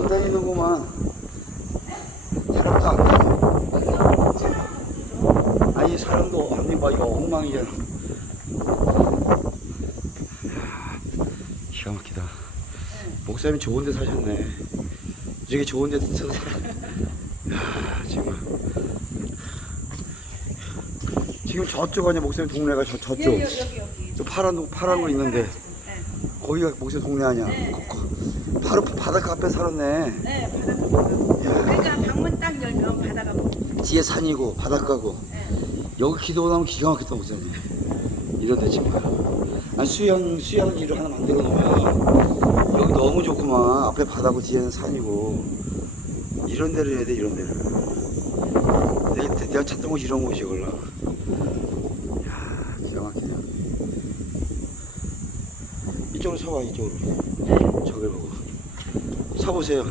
안 다니는구만. 사람도 안 다녀. 아니 사람도 아니 뭐 이거 엉망이잖아. 기가 막히다. 목사님 좋은 데 사셨네. 되게 좋은 데. 야, 지금. 지금 저쪽 아니야 목사님 동네가 저 저쪽. 여기 여기. 저 파란 동- 파란 거 있는데 네. 거기가 목사님 동네 아니야. 네. 거- 거- 바로 바닷가 앞에 살았네. 네, 바닷가. 그러니까 방문 딱 열면 바다가 보여. 뒤에 산이고 바닷가고 네. 여기 기도 나면 기가 막히다 목사님 이런데 지금 아니 수영 수영지를 하나 만들어 놓으면 여기 너무 좋구만 앞에 바다고 뒤에는 산이고 이런 데를 해야 돼 이런 데를 내가, 내가 찾던 곳이 이런 곳이 걸라 야 기가 막히네 이쪽으로 서봐 이쪽으로 네. 저길 보고 서보세요